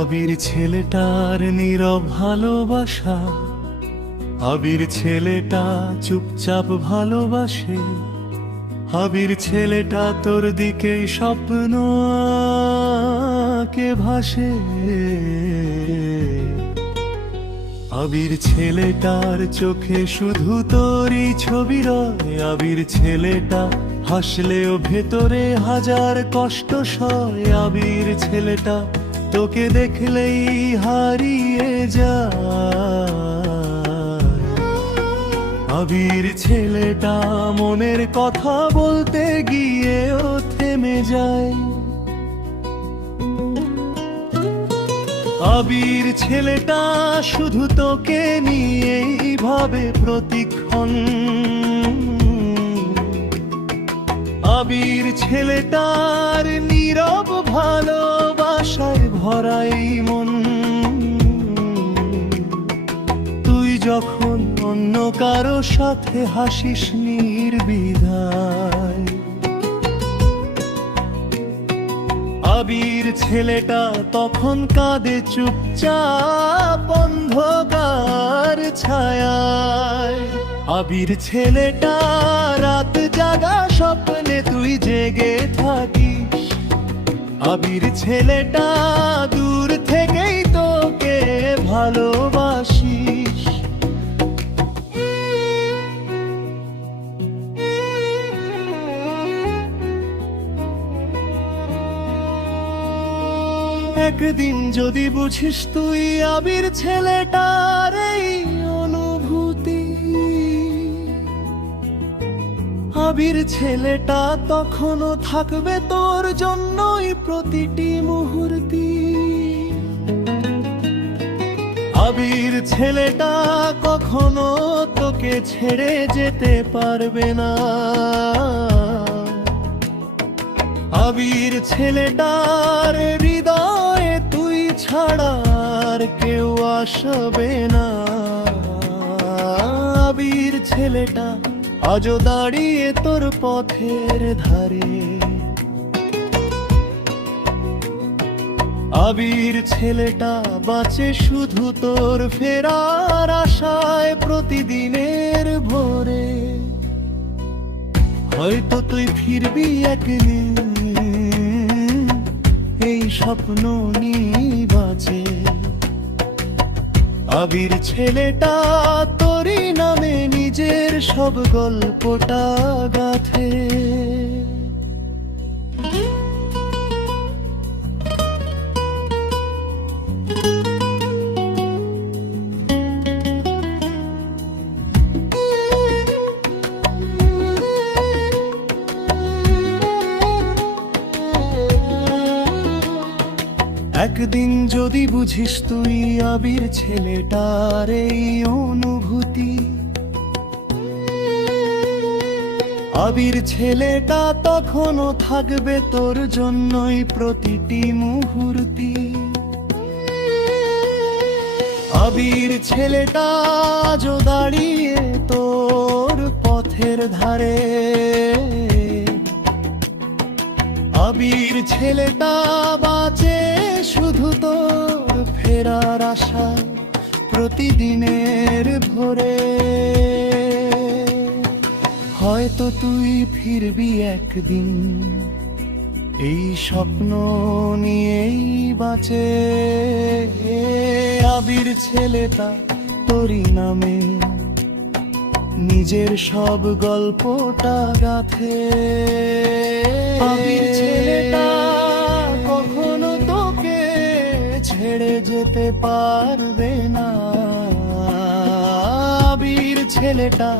আবির ছেলেটার নীরব ভালোবাসা, আবির ছেলেটা চুপচাপ ভালোবাসে। আবির ছেলেটা তোর দিকেই স্বপ্ন আঁকে ভাসে। আবির ছেলেটার চোখে শুধু তোরই ছবি রয়। আবির ছেলেটা হাসলেও ভেতরে হাজার কষ্ট সয়। আবির ছেলেটা তোকে দেখলেই হারিয়ে যায়। আবির ছেলেটা মনের কথা বলতে গিয়েও থেমে যায়। আবির ছেলেটা শুধু তোকে নিয়েই ভাবে প্রতিক্ষণ। আবির ছেলেটার নীরব ভালোবাসায় ভরাই মন। তুই যখন অন্য কারো সাথে হাসিস নির্বিধায়। আবির ছেলেটা তখন কাঁদে চুপচাপ অন্ধকার ছায়ায়। আবির ছেলেটা রাত জাগা স্বপ্নে তুই জেগে থাকিস। আবির ছেলেটা দূর থেকেই তোকে ভালোবাসিস। একদিন যদি বুঝিস তুই আবির ছেলেটার এই অনুভূতি, আবির ছেলেটা তখনও থাকবে তোর জন্যই প্রতিটি মুহূর্তে। আবির ছেলেটা কখনো তোকে ছেড়ে যেতে পারবে না। আবির ছেলেটার হৃদয়ে তুই ছাড়া আর কেউ আসবে না। আবির ছেলেটা আজও দাঁড়িয়ে তোর পথের ধারে। আবির ছেলেটা বাঁচে শুধু তোর ফেরার আশায় প্রতিদিনের ভোরে। হয়তো তুই ফিরবি একদিন, এই স্বপ্ন নিয়ে বাঁচে। আবির ছেলেটা তোরই নামে নিজের সব গল্পটা গাঁথে। একদিন যদি বুঝিস তুই আবির ছেলেটার এই অনুভূতি, আবির ছেলেটা তখনও থাকবে তোর জন্যই প্রতিটি মুহূর্তে। আবির ছেলেটা আজও দাঁড়িয়ে তোর পথের ধারে। আবির ছেলেটা বাঁচে শুধু তোর ফেরার আশা প্রতিদিনের ভোরে। হয়তো তুই ফিরবি একদিন, এই স্বপ্ন নিয়েই বাঁচে। আবির ছেলেটা তোরই নামে নিজের সব গল্পটা গাঁথে। আবির ছেলেটা কখনো তোকে ছেড়ে যেতে পারবে না। আবির ছেলেটা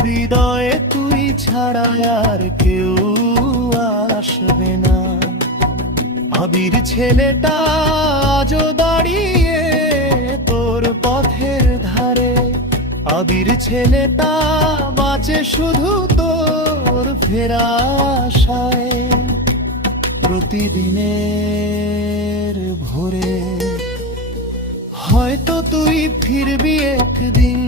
হৃদয়ে তুই ছাড়া আর কেউ আসবে না। আবির ছেলেটা আজও দাঁড়িয়ে তোর পথের ধারে। আবির ছেলেটা বাঁচে শুধু তোর ফেরা আশায় প্রতিদিনের ভোরে। হয়তো তুই ফিরবি একদিন,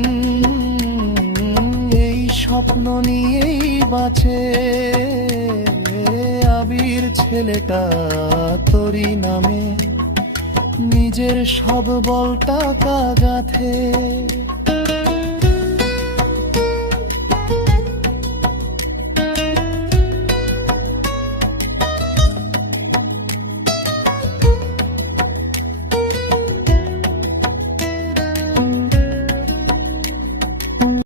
এই স্বপ্ন নিয়েই বাঁচে। আবির ছেলেটা তোরই নামে নিজের সব বল টাকা গাথে